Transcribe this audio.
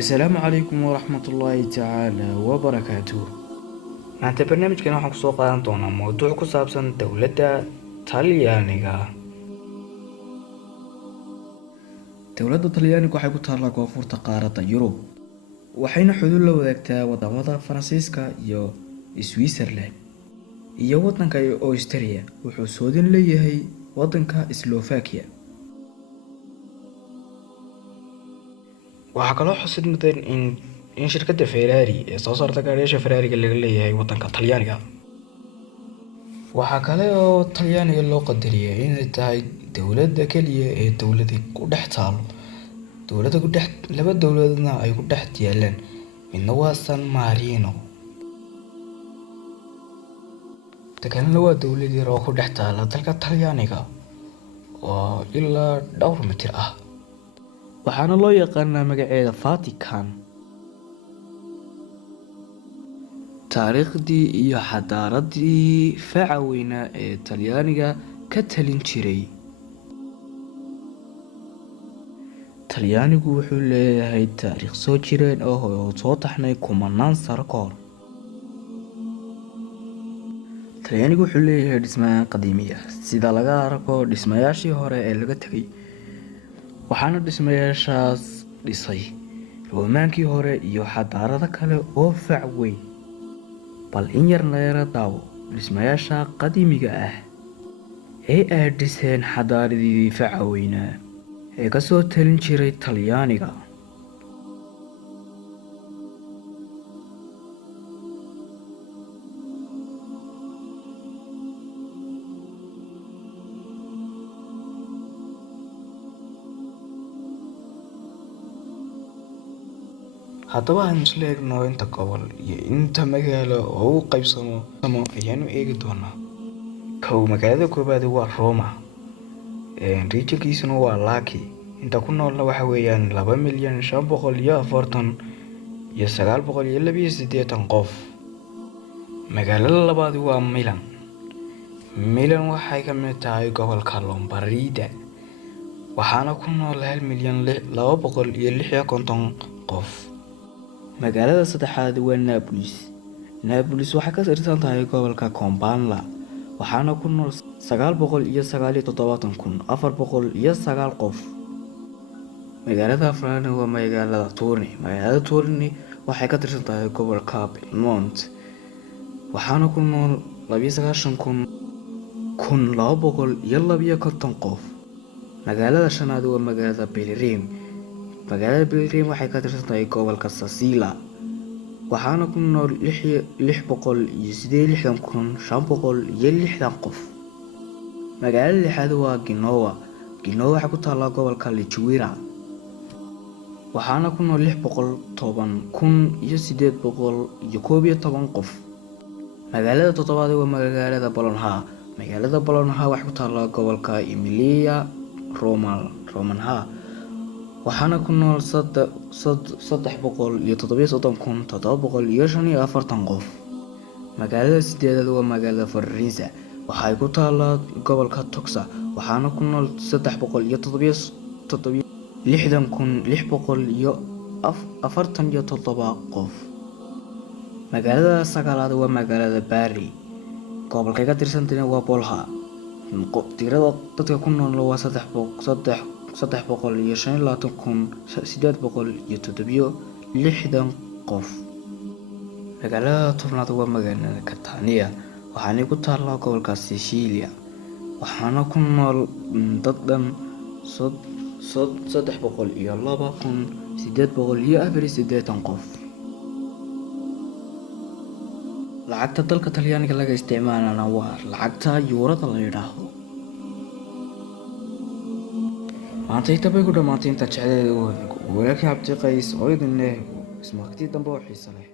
السلام عليكم ورحمة الله تعالى وبركاته. maanta barnaamijkan waxaan kusoo qaadan doonaa mowduuc ku saabsan dowladda Talyaaniga. Dowladda Talyaaniga waxay ku taallaa koonfurta qaaradda Yurub, waxayna xuduud la wadaagtaa wadamada Faransiiska iyo Switzerland iyo wadanka Austria. Wuxuu soodin leeyahay wadanka Slovakia. waxaa kaloo xusid mudan in shirkadda Ferrari ee soo saarta gaariyaasha Ferrari-ga laga leeyahay wadanka Talyaaniga. waxaa kale oo Talyaaniga loo qadariyay inay tahay dowladda kaliya ee dowladda ku dhex taalo laba dowladna ay ku dhex yaalaan, midna waa San Marino, takalena waa dowlad yar oo ku dhex taala dalka Talyaaniga oo ilaa dhowr mitir ah, waxaana loo yaqaanaa magaceeda Vatican. taariikhdii iyo xadaaradii faca weynaa ee Talyaaniga ka talin jiray. Talyaanigu wuxuu leeyahay taariikh soo jireen oo soo taxnay kumanaan sano ka hor. Talyaanigu wuxuu leeyahay dhismayaal qadiimi ah sida laga arko dhismayaashii hore ee laga tagay, waxaana dhismayaashaas dhisay roomaankii hore iyo xadaarado kale oo fac weyn. bal in yar nagala daawo dhismayaasha qadiimiga ah ee ay dhiseen xadaaradii faca weynaa ee ka soo talin jiray Talyaaniga. haddaba aynu isla eegno inta gobol iyo inta magaalo oo u qaybsamo ayaanu eegi doonaa. magaalada koobaad waa Roma, regionkiisuna waa Laki, inta ku noolna waxa weeyaan 2,540,982 qof. magaalada labaad waa Milan waxay ka mid tahay gobolka Lombardia, waxaana ku nool 1,256,000 qof. magaalada saddexaad waa Naples waxay ka tirsan tahay gobolka Campania, waxaana ku nool 979,409 qof. magaalada afraad waa magaalada Turin waxay ka tirsan tahay gobolka Piedmont, waxaana ku nool 290,252 qof. magaalada shanaad waa magaalada Belgrade waxay ka tirsan tahay gobolka Sicilia, waxaana ku nool 668,560 qof. magaalada lixaad waa Genoa waxay ku taallaa gobolka Liguria, waxaana ku nool 610,811 qof. magaalada toddobaad waa magaalada Bologna waxay ku taallaa gobolka Emilia Romagna, waxaana ku nool 377,745 qof. magaalada sideedaad waa magaalada Firenze waxay ku taallaa gobolka Tosca, waxaana ku nool 360,647 qof. magaalada sagaalaad waa magaalada Bari, gobolka ka tirsan waa Bolha, tirada dadka ku nool waa 325,860 qof. magaalada tobnaad waa magaalada Catania, waxaana ku taallaa gobolka Sicilia, waxaana ku nool dad dhan 302,880 qof. lacagta dalka Talyaaniga laga isticmaalana waa lacagta yuurada la yiraahdo. maanta inta bay ku dhamaatay inta jecleed walaalkii Cabdi Qays oo idin leh ismaqti dambe oo xiiso leh.